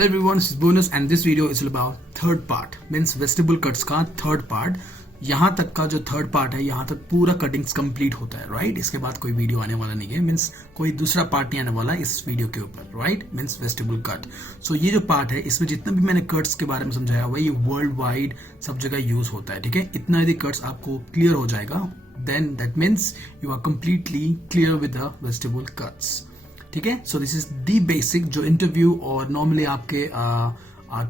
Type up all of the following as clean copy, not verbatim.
Hello everyone, this is Bonus and this video is all about third part, means vegetable cuts का third part. यहाँ तक का जो third part है, यहाँ तक पूरा कटिंग्स कंप्लीट होता है, राइट? इसके बाद कोई वीडियो आने वाला नहीं है, मीन्स कोई दूसरा पार्ट नहीं आने वाला इस वीडियो के ऊपर, right? Means vegetable cut. So ये जो पार्ट है, इसमें जितना भी मैंने कट्स के बारे में समझाया हुआ है, ये वर्ल्ड वाइड सब जगह यूज होता है, ठीक है? इतना यदि कट्स आपको क्लियर हो जाएगा, then that means you are completely clear with the vegetable cuts, ठीक है? So this is the basic जो इंटरव्यू और नॉर्मली आपके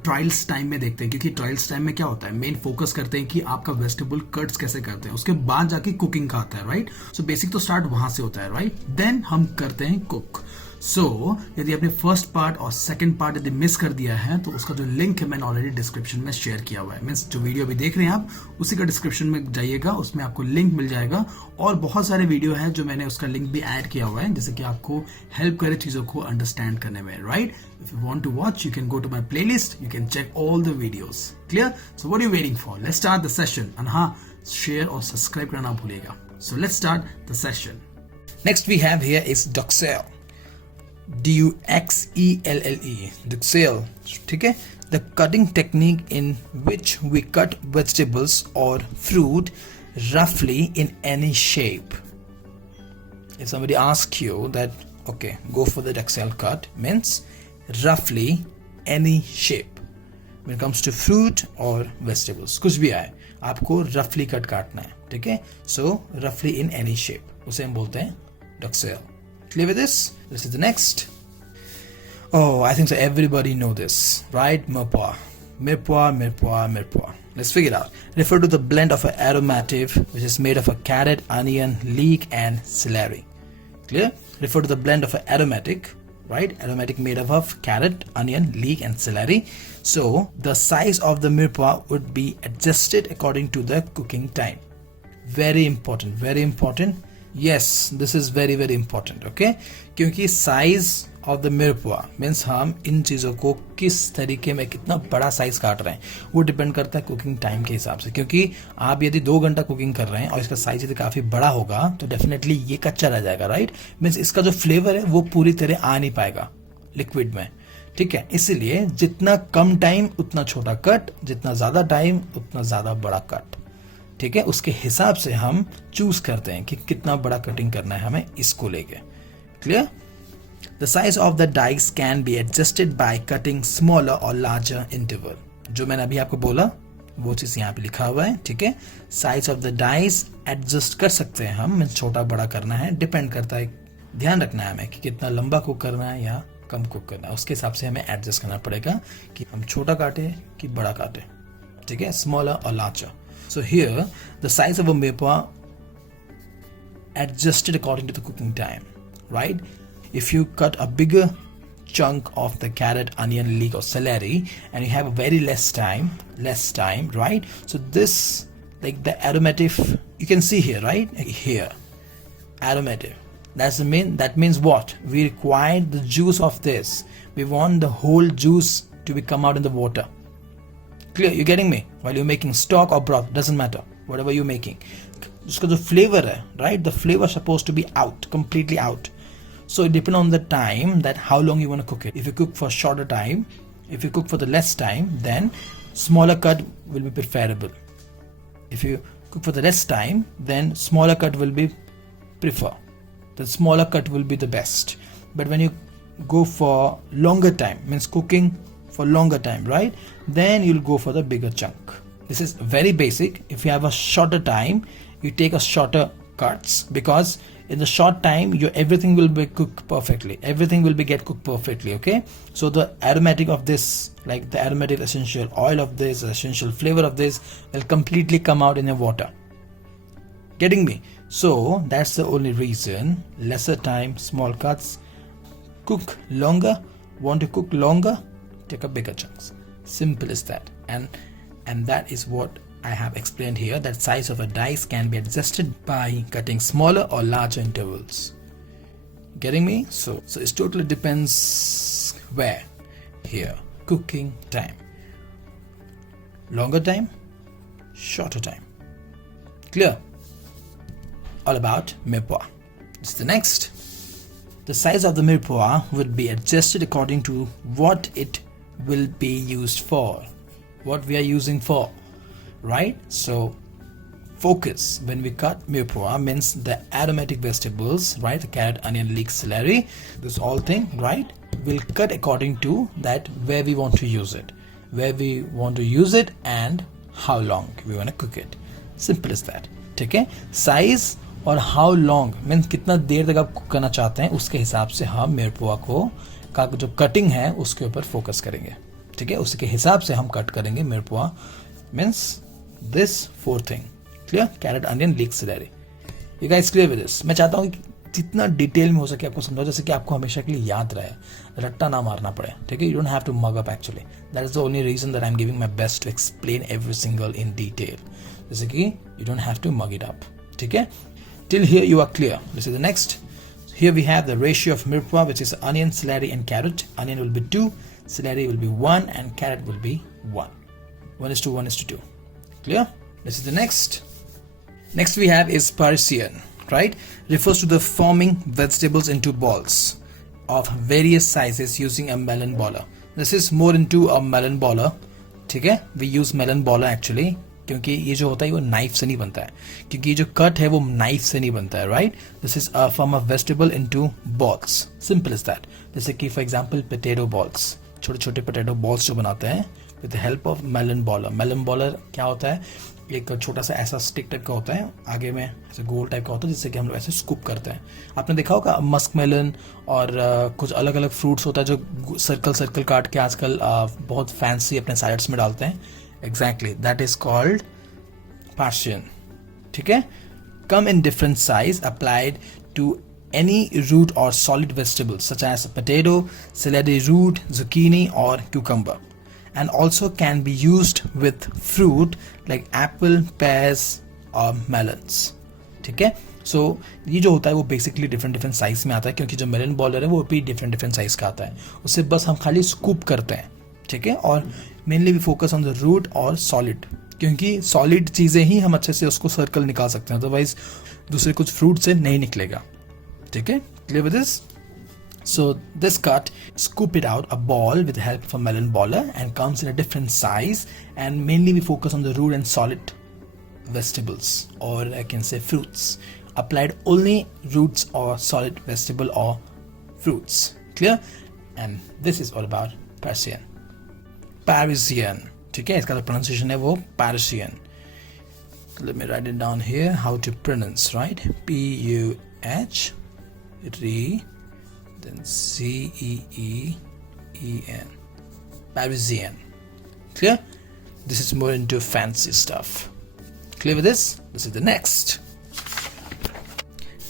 ट्रायल्स टाइम में देखते हैं, क्योंकि ट्रायल्स टाइम में क्या होता है, मेन फोकस करते हैं कि आपका वेजिटेबल कट्स कैसे करते हैं, उसके बाद जाके कुकिंग का आता है, राइट? सो बेसिक तो स्टार्ट वहां से होता है, राइट? देन हम करते हैं कुक. सो यदि आपने फर्स्ट पार्ट और सेकंड पार्ट यदि मिस कर दिया है तो उसका जो लिंक है मैंने ऑलरेडी डिस्क्रिप्शन में शेयर किया हुआ है, मीन्स जो वीडियो अभी देख रहे हैं आप उसी का डिस्क्रिप्शन में जाइएगा, उसमें आपको लिंक मिल जाएगा. और बहुत सारे वीडियो है जो मैंने उसका लिंक भी ऐड किया हुआ है, जैसे कि आपको हेल्प करे चीजों को अंडरस्टैंड करने में, right? If you want to watch, you can go to my playlist. You can check all the videos. Clear? So what are you waiting for? Let's start the session. And हाँ, share और subscribe करना भूलिएगा. So let's start the session. Next we have here is Duxelle. Duxelle. Duxelle. ठीक है? The cutting technique in which we cut vegetables or fruit roughly in any shape. If somebody asks you that, okay, go for the Duxelle cut, means roughly any shape. When it comes to fruit or vegetables, कुछ भी आए, आपको roughly cut काटना है, ठीक है? So roughly in any shape, उसे हम बोलते हैं Duxelle. Clear with this? This is the next. Oh, I think so everybody know this, right? Mirepoix. Let's figure it out. Refer to the blend of an aromatic which is made of a carrot, onion, leek and celery. Clear? Refer to the blend of an aromatic, right? Aromatic made up of carrot, onion, leek and celery. So the size of the mirepoix would be adjusted according to the cooking time. Very important. Yes, this is very important, okay? क्योंकि size of the mirepoix means हम इन चीज़ों को किस तरीके में कितना बड़ा size काट रहे हैं वो डिपेंड करता है कुकिंग टाइम के हिसाब से. क्योंकि आप यदि 2 घंटा कुकिंग कर रहे हैं और इसका साइज यदि काफ़ी बड़ा होगा तो डेफिनेटली ये कच्चा रह जाएगा, राइट? मीन्स इसका जो फ्लेवर है वो पूरी तरह आ नहीं पाएगा लिक्विड में, ठीक है? इसीलिए जितना कम टाइम उतना छोटा कट, जितना ज़्यादा टाइम उतना ज़्यादा बड़ा कट, ठीक है? उसके हिसाब से हम चूज करते हैं कि कितना बड़ा कटिंग करना है हमें इसको लेके. Clear? The size of the dice can be adjusted by cutting smaller or larger interval. जो मैंने अभी आपको बोला वो चीज यहाँ पे लिखा हुआ है, ठीक है? Size of the dice adjust कर सकते हैं हम, छोटा बड़ा करना है, डिपेंड करता है, ध्यान रखना है हमें कि कितना लंबा कुक करना है या कम कुक करना है, उसके हिसाब से हमें एडजस्ट करना पड़ेगा कि हम छोटा काटे कि बड़ा काटे, ठीक है? स्मॉलर और larger. So here the size of a mirepoix adjusted according to the cooking time, right? If you cut a bigger chunk of the carrot, onion, leek or celery and you have a very less time, right? So this, like the aromatic, you can see here, right? Here, aromatic. That means what? We require the juice of this. We want the whole juice to be come out in the water. Clear? You getting me? While you're making stock or broth, doesn't matter. Whatever you're making, उसका जो flavor है, right? The flavor supposed to be out, completely out. So it depends on the time that how long you want to cook it. If you cook for shorter time, if you cook for the less time, then smaller cut will be preferable. If you cook for the less time, then smaller cut will be prefer. The smaller cut will be the best. But when you go for longer time, means cooking for longer time, right? Then you'll go for the bigger chunk. This is very basic. If you have a shorter time, you take a shorter cuts, because in the short time everything will be cooked perfectly, everything will be get cooked perfectly, okay? So the aromatic of this, like the aromatic essential oil of this, essential flavor of this will completely come out in the water. Getting me? So that's the only reason. Lesser time, small cuts. Cook longer. Want to cook longer? Take a bigger chunks. Simple as that. And that is what I have explained here, that size of a dice can be adjusted by cutting smaller or larger intervals. Getting me? So it totally depends where. Here, cooking time. Longer time, shorter time. Clear? All about mirepoix. This is the next. The size of the mirepoix would be adjusted according to what it will be used for, what we are using for, right? So focus when we cut mirepoix means the aromatic vegetables, right? The carrot, onion, leek, celery, this all thing, right? We'll cut according to that where we want to use it, and how long we want to cook it. Simple as that. ठीक है? Size और how long means कितना देर तक आप cook करना चाहते हैं, उसके हिसाब से हम मिरेपोix को का जो कटिंग है उसके ऊपर फोकस करेंगे. ठीक है? उसके हिसाब से हम कट करेंगे mirepoix. Means this 4 thing. Clear? Carrot, onion, leek, celery. You guys clear with this? मैं चाहता हूँ जितना डिटेल में हो सके आपको समझाओ, जैसे कि आपको हमेशा के लिए याद रहे, रट्टा ना मारना पड़े. ठीक है? You don't have to mug up actually. That is the only reason that I am giving my best to explain every single in detail. जैसे कि you don't have to mug it up. ठीक है? Till here you are clear. This is the next. Here we have the ratio of mirepoix, which is onion, celery and carrot. Onion will be 2, celery will be 1 and carrot will be 1. 1:1:2. Clear? This is the next. Next we have is Parisian, right? Refers to the forming vegetables into balls of various sizes using a melon baller. This is more into a melon baller. ठीक है? We use melon baller actually. क्योंकि ये जो होता है वो knife से नहीं बनता है, क्योंकि ये जो कट है वो नाइफ से नहीं बनता है, right? This is from a vegetable into balls. Simple is that. जैसे कि फॉर एग्जांपल पोटैटो बॉल्स, छोटे छोटे पोटैटो बॉल्स जो बनाते हैं with the help of melon baller. Melon baller क्या होता है? एक छोटा सा ऐसा स्टिक टाइप का होता है, आगे में ऐसे गोल टाइप का होता है, जिससे कि हम लोग ऐसे स्कूप करते हैं. आपने देखा होगा मस्क मेलन और कुछ अलग अलग फ्रूट्स होता है जो सर्कल सर्कल काट के आजकल बहुत फैंसी अपने सैलेड्स में डालते हैं. Exactly, that is called Parisian. ठीक है? Come in different size applied to any root or solid vegetables such as potato, celery root, zucchini or cucumber, and also can be used with fruit like apple, pears or melons. ठीक है? So ये जो होता है वो basically different size में आता है, क्योंकि जो मेलन बॉलर है वो भी डिफरेंट साइज का आता है. उससे बस हम खाली स्कूप करते हैं. ठीक है? और mainly we focus on the root और सॉलिड, क्योंकि सॉलिड चीज़ें ही हम अच्छे से उसको सर्कल निकाल सकते हैं, अदरवाइज दूसरे कुछ फ्रूट से नहीं निकलेगा. ठीक है? Clear with this? So this cut scoop it out a ball with help of a melon baller and comes in a different size, and mainly we focus on the root and solid vegetables, or I can say fruits. Applied only roots or solid vegetable or fruits. Clear? And this is all about Parisian. Parisian. ठीक है? इसका जो pronunciation है वो Parisian. Let me write it down here. How to pronounce, right? P-U-H then C-E-E-E-N. Parisian. Clear? This is more into fancy stuff. Clear with this? This is the next.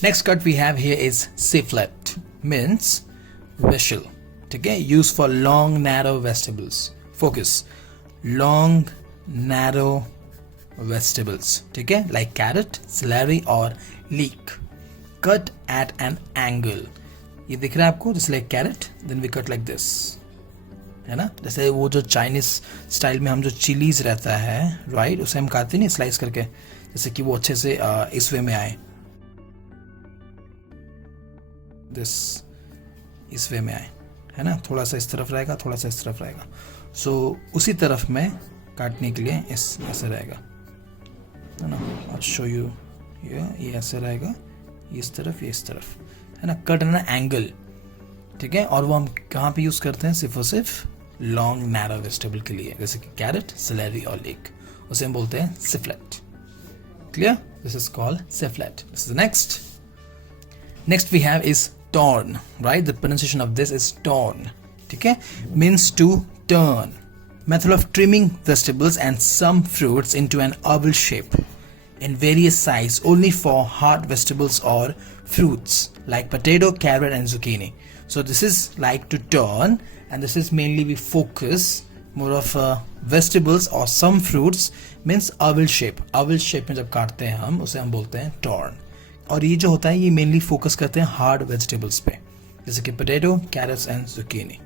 Next cut we have here is sifflet, means vessel. Okay, used for long narrow vegetables. Focus. Long narrow vegetables. Okay, like carrot, celery or leek. Cut at an angle. ये दिख रहा है आपको? Just like carrot, then we cut like this. है ना? जैसे वो जो चाइनीज स्टाइल में हम जो चिलीज रहता है, राइट, उसे हम काटते नहीं स्लाइस करके, जैसे कि वो अच्छे से इस वे में आए, दिस इस वे में आए, है ना? थोड़ा सा इस तरफ रहेगा, थोड़ा सा इस तरफ रहेगा. सो उसी तरफ में काटने के लिए इस ऐसे रहेगा, है ना? I'll show you. ये ऐसे रहेगा, इस तरफ, ये इस तरफ, है ना? कट ना एंगल. ठीक है? और वो हम कहाँ पे यूज करते हैं? सिर्फ और सिर्फ लॉन्ग नैरो वेजिटेबल के लिए, जैसे कि कैरेट, सेलेरी और लीक. उसे हम बोलते हैं siflet. Clear? This is called siflet. This is the next. Next we have is tourne, right? The pronunciation of this is tourne. ठीक है? Means to turn. Method of trimming vegetables and some fruits into an oval shape in various size only for hard vegetables or fruits like potato, carrot and zucchini. So this is like to turn, and this is mainly we focus more of vegetables or some fruits means oval shape. Oval shape में जब काटते हैं हम उसे हम बोलते हैं turn. और ये जो होता है ये mainly focus करते हैं hard vegetables पे, जैसे कि potato, carrots and zucchini.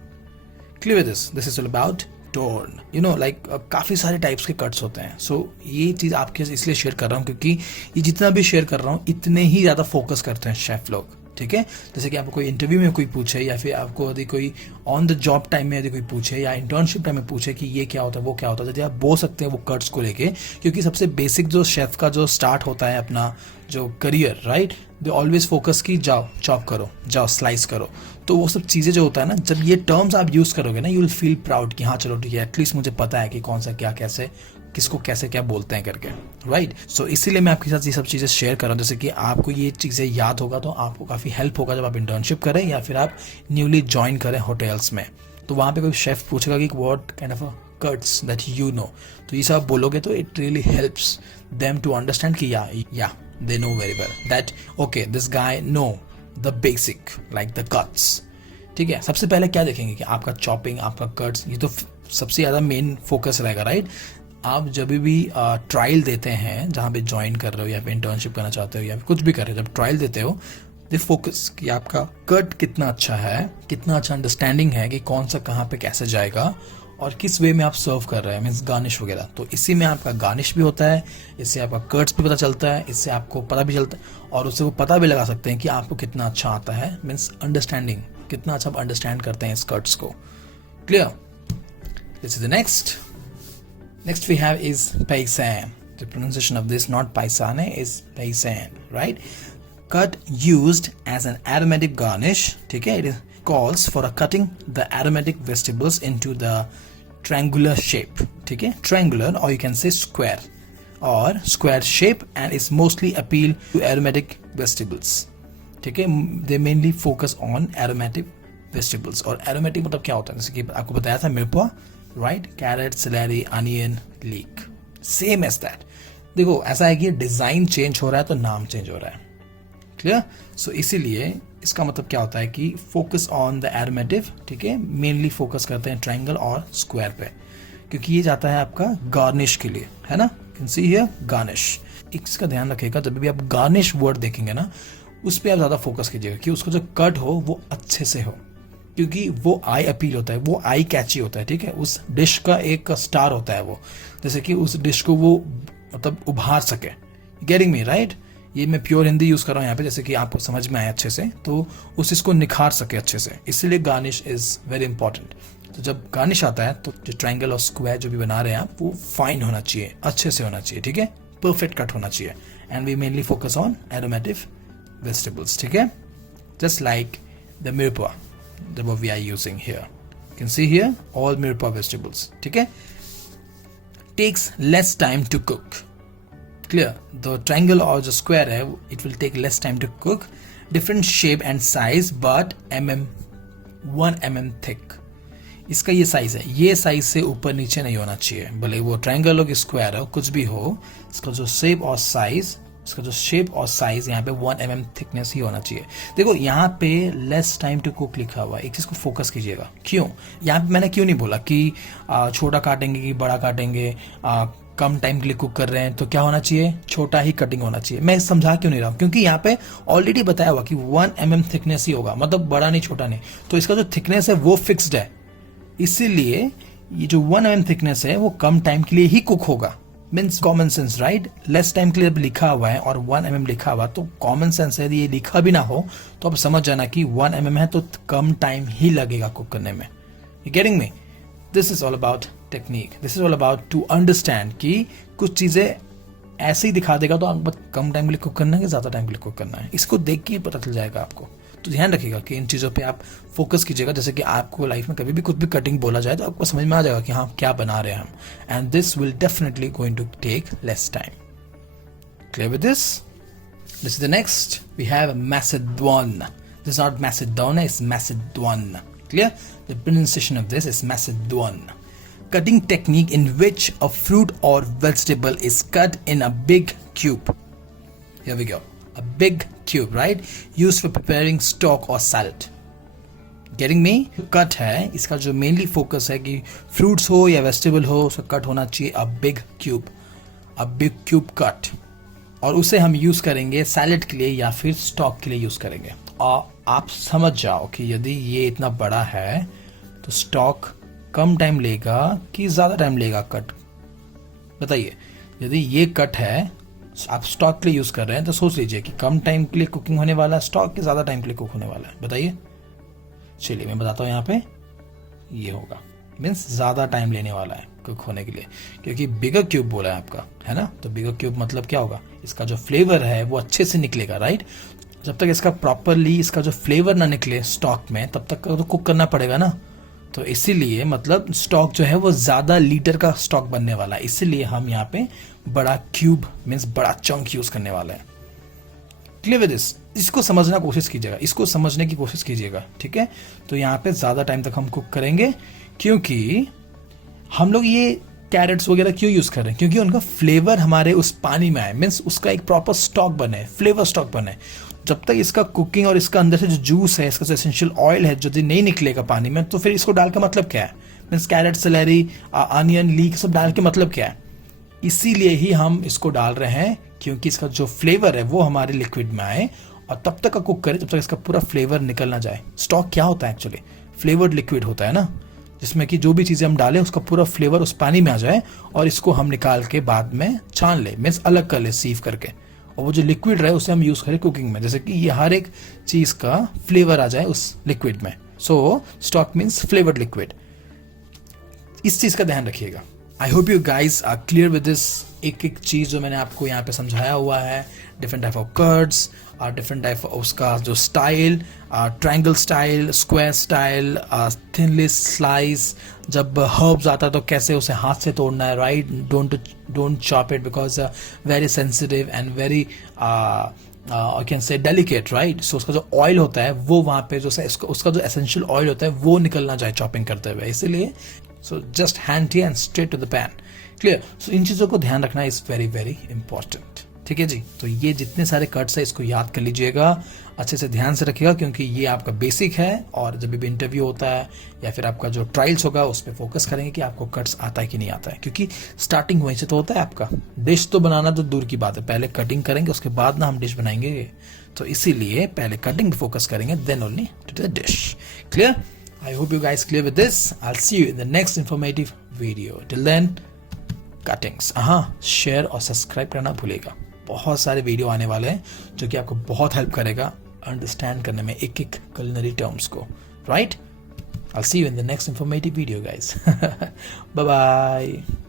Clear with this? This is all about torn. You know like काफ़ी सारे टाइप्स के कट्स होते हैं. सो ये चीज़ आपके इसलिए शेयर कर रहा हूँ क्योंकि ये जितना भी शेयर कर रहा हूँ इतने ही ज़्यादा फोकस करते हैं शेफ लोग. ठीक है। जैसे कि आपको कोई इंटरव्यू में कोई पूछे, या फिर आपको यदि कोई ऑन द जॉब टाइम में यदि कोई पूछे, या इंटर्नशिप टाइम में पूछे कि ये क्या होता है वो क्या होता है, यदि आप बोल सकते हैं वो कट्स को लेके, क्योंकि सबसे बेसिक जो शेफ का जो स्टार्ट होता है अपना जो career, right, they always focus की जाओ चॉप करो, जाओ स्लाइस करो। तो वो सब चीज़ें जो होता है ना, जब ये टर्म्स आप यूज़ करोगे ना, यू विल फील प्राउड कि हाँ चलो ठीक है, एटलीस्ट मुझे पता है कि कौन सा क्या कैसे किसको कैसे क्या बोलते हैं करके, राइट। सो इसीलिए मैं आपके साथ ये सब चीज़ें शेयर कर रहा हूँ, जैसे कि आपको ये चीज़ें याद होगा तो आपको काफ़ी हेल्प होगा जब आप इंटर्नशिप करें या फिर आप न्यूली ज्वाइन करें होटल्स में। तो वहाँ पे कोई शेफ पूछेगा कि what kind of a cuts that you know, तो ये सब बोलोगे तो it really helps them to understand कि या they know very well that okay this guy know the basic like the cuts. ठीक है, सबसे पहले क्या देखेंगे कि आपका चॉपिंग, आपका कट्स, ये तो सबसे ज़्यादा मेन फोकस रहेगा, राइट। आप जब भी ट्रायल देते हैं, जहाँ पे ज्वाइन कर रहे हो या फिर इंटर्नशिप करना चाहते हो या फिर कुछ भी कर रहे हो, जब ट्रायल देते हो दे फोकस कि आपका कट कितना अच्छा है, कितना अच्छा अंडरस्टैंडिंग है कि कौन सा कहाँ पे कैसे जाएगा और किस वे में आप सर्व कर रहे हैं, मीन्स गार्निश वगैरह। तो इसी में आपका गार्निश भी होता है, इससे आपका कट्स भी पता चलता है, इससे आपको पता भी चलता है और उससे वो पता भी लगा सकते हैं कि आपको कितना अच्छा आता है, मीन्स अंडरस्टैंडिंग, कितना अच्छा आप अंडरस्टैंड करते हैं इस कट्स को। Clear? This is the next we have is paysan. The pronunciation of this, not paisane, is paysan, right? Cut used as an aromatic garnish. ठीक है, it calls for a cutting the aromatic vegetables into the triangular shape. ठीक है, triangular or you can say square or square shape, and is mostly appeal to aromatic vegetables. ठीक है, they mainly focus on aromatic vegetables. और aromatic मतलब क्या होता है, जैसे कि आपको बताया था mirepoix, right, carrot, celery, onion, leek, same as that. देखो ऐसा है कि डिजाइन चेंज हो रहा है तो नाम चेंज हो रहा है। क्लियर? सो इसीलिए इसका मतलब क्या होता है कि फोकस ऑन द एरोमेटिव, ठीक है, मेनली फोकस करते हैं ट्रायंगल और स्क्वायर पे, क्योंकि ये जाता है आपका गार्निश के लिए, है ना। Can see here garnish. इसका ध्यान रखिएगा, जब भी आप गार्निश वर्ड देखेंगे ना, उस पर आप ज्यादा फोकस कीजिएगा कि उसका जो कट हो वो अच्छे से हो, क्योंकि वो आई अपील होता है, वो आई कैची होता है। ठीक है, उस डिश का एक स्टार होता है वो, जैसे कि उस डिश को वो मतलब उभार सके। Getting me right? ये मैं प्योर हिंदी यूज कर रहा हूँ यहाँ पे, जैसे कि आपको समझ में आए अच्छे से, तो उस चीज को निखार सके अच्छे से, इसीलिए गार्निश इज वेरी इंपॉर्टेंट। तो जब गार्निश आता है तो जो ट्रायंगल और स्क्वायर जो भी बना रहे हैं आप, वो फाइन होना चाहिए, अच्छे से होना चाहिए, ठीक है, परफेक्ट कट होना चाहिए। And we mainly focus on aromatic vegetables, ठीक है, just like the mirepoix that we are using here. You can see here all mirpa vegetables. ठीक है, takes less time to cook. Clear? The triangle or the square है, it will take less time to cook. Different shape and size, but 1 mm thick. इसका ये size है, ये size से ऊपर नीचे नहीं होना चाहिए, भले वो ट्रायंगल हो कि स्क्वायर हो, कुछ भी हो, इसका जो शेप और साइज, इसका जो शेप और साइज यहाँ पे 1 mm थिकनेस ही होना चाहिए। देखो यहाँ पे लेस टाइम टू कुक लिखा हुआ है, एक चीज को फोकस कीजिएगा। क्यों? यहाँ पे मैंने क्यों नहीं बोला कि छोटा काटेंगे कि बड़ा काटेंगे, कम टाइम के लिए कुक कर रहे हैं तो क्या होना चाहिए, छोटा ही कटिंग होना चाहिए। मैं समझा क्यों नहीं रहा हूँ, क्योंकि यहाँ पे ऑलरेडी बताया हुआ कि 1 mm थिकनेस ही होगा, मतलब बड़ा नहीं छोटा नहीं, तो इसका जो थिकनेस है वो फिक्स्ड है, इसीलिए ये जो 1 mm थिकनेस है वो कम टाइम के लिए ही कुक होगा। Means common sense, right. Less time के लिए लिखा हुआ है और 1 mm लिखा हुआ, तो कॉमन सेंस है, यदि ये लिखा भी ना हो तो आप समझ जाना कि 1 mm है तो कम टाइम ही लगेगा कुक करने में। You getting me? This is all about technique, this is all about to understand कि कुछ चीजें ऐसे ही दिखा देगा तो आपको कम टाइम के लिए कुक करना है कि ज्यादा टाइम के लिए कुक करना है, इसको देख के ही पता चल जाएगा आपको। तो ध्यान रखिएगा कि इन चीज़ों पे आप फोकस कीजिएगा, जैसे कि आपको लाइफ में कभी भी कुछ भी कटिंग बोला जाए तो आपको समझ में आ जाएगा कि हाँ क्या बना रहे हैं हम, and this will definitely going to take less time. Clear with this? This is the next, we have macedoine. This is not macedona, it's macedoine. Clear? The pronunciation of this is macedoine. Cutting technique in which a fruit or vegetable is cut in a big cube. Here we go. A big cube, right? Used for preparing stock or salad. Getting me? Cut है, इसका जो mainly focus है कि fruits हो या vegetable हो, उसका cut होना चाहिए a big cube. A big cube cut. और उसे हम यूज करेंगे सैलेड के लिए या फिर स्टॉक के लिए यूज करेंगे। और आप समझ जाओ कि यदि ये इतना बड़ा है तो स्टॉक कम टाइम लेगा कि ज्यादा टाइम लेगा कट? बताइए, यदि ये कट है आप स्टॉक के लिए यूज कर रहे हैं तो सोच लीजिए कि कम टाइम के लिए कुकिंग होने वाला है स्टॉक, कि ज्यादा टाइम के लिए कुक होने वाला है, बताइए। चलिए मैं बताता हूँ, यहाँ पे ये होगा, मीन्स ज्यादा टाइम लेने वाला है कुक होने के लिए, क्योंकि बिगर क्यूब बोला है आपका, है ना। तो बिगर क्यूब मतलब क्या होगा, इसका जो फ्लेवर है वो अच्छे से निकलेगा, राइट। जब तक इसका प्रॉपरली इसका जो फ्लेवर ना निकले स्टॉक में, तब तक तो कुक करना पड़ेगा ना। तो इसीलिए मतलब स्टॉक जो है वो ज्यादा लीटर का स्टॉक बनने वाला है, इसीलिए हम यहाँ पे बड़ा क्यूब मीन्स बड़ा चंक यूज करने वाला है। क्लियर विद दिस, इसको समझना कोशिश कीजिएगा, इसको समझने की कोशिश कीजिएगा, ठीक है। तो यहाँ पे ज्यादा टाइम तक हम कुक करेंगे, क्योंकि हम लोग ये कैरेट्स वगैरह क्यों यूज कर रहे हैं, क्योंकि उनका फ्लेवर हमारे उस पानी में आए, मीन्स उसका एक प्रॉपर स्टॉक बने, फ्लेवर स्टॉक बने। जब तक इसका कुकिंग और इसका अंदर से जो जूस है, इसका जो एसेंशियल ऑयल है, यदि नहीं निकलेगा पानी में, तो फिर इसको डाल के मतलब क्या है, means carrot, celery, onion, leek सब डाल के मतलब क्या है। इसीलिए ही हम इसको डाल रहे हैं, क्योंकि इसका जो फ्लेवर है वो हमारे लिक्विड में आए, और तब तक का कुक करें जब तक इसका पूरा फ्लेवर निकल ना जाए। स्टॉक क्या होता है एक्चुअली, फ्लेवर्ड लिक्विड होता है ना, जिसमें कि जो भी चीजें हम डालें उसका पूरा फ्लेवर उस पानी में आ जाए, और इसको हम निकाल के बाद में छान ले, मीन्स अलग कर ले सीव करके, और वो जो लिक्विड रहे उसे हम यूज करें कुकिंग में, जैसे कि ये हर एक चीज का फ्लेवर आ जाए उस लिक्विड में। So stock means flavoured liquid, इस चीज का ध्यान रखिएगा। I hope you guys are clear with this. एक एक चीज जो मैंने आपको यहाँ पे समझाया हुआ है, डिफरेंट टाइप ऑफ कर्ड्स और डिफरेंट टाइप ऑफ उसका जो style, triangle style, square style, thinly slice, जब हर्ब्स आता है तो कैसे उसे हाथ से तोड़ना है, right. Don't chop it because very sensitive and very I can say delicate, right. So उसका जो ऑयल होता है वो वहाँ पे जो उसका जो एसेंशियल ऑयल होता है वो निकलना चाहिए चॉपिंग करते हुए, इसीलिए so just hand and straight to the pan. Clear. So इन चीज़ों को ध्यान रखना इज वेरी वेरी इंपॉर्टेंट, ठीक है जी। तो ये जितने सारे कट्स है इसको याद कर लीजिएगा, अच्छे से ध्यान से रखिएगा, क्योंकि ये आपका बेसिक है, और जब भी इंटरव्यू होता है या फिर आपका जो ट्रायल्स होगा उस पर फोकस करेंगे कि आपको कट्स आता है कि नहीं आता है, क्योंकि स्टार्टिंग वहीं से तो होता है आपका। डिश तो बनाना तो दूर की बात है, पहले कटिंग करेंगे उसके बाद ना हम डिश बनाएंगे, तो इसीलिए पहले कटिंग पे फोकस करेंगे, then only to the dish. Clear. I hope you guys clear with this. I'll see you in the next informative video. Till then, cuttings. Share और सब्सक्राइब करना भूलेगा। बहुत सारे वीडियो आने वाले हैं जो कि आपको बहुत हेल्प करेगा अंडरस्टैंड करने में एक एक culinary terms को, right? I'll see you in the next informative video, guys. Bye bye.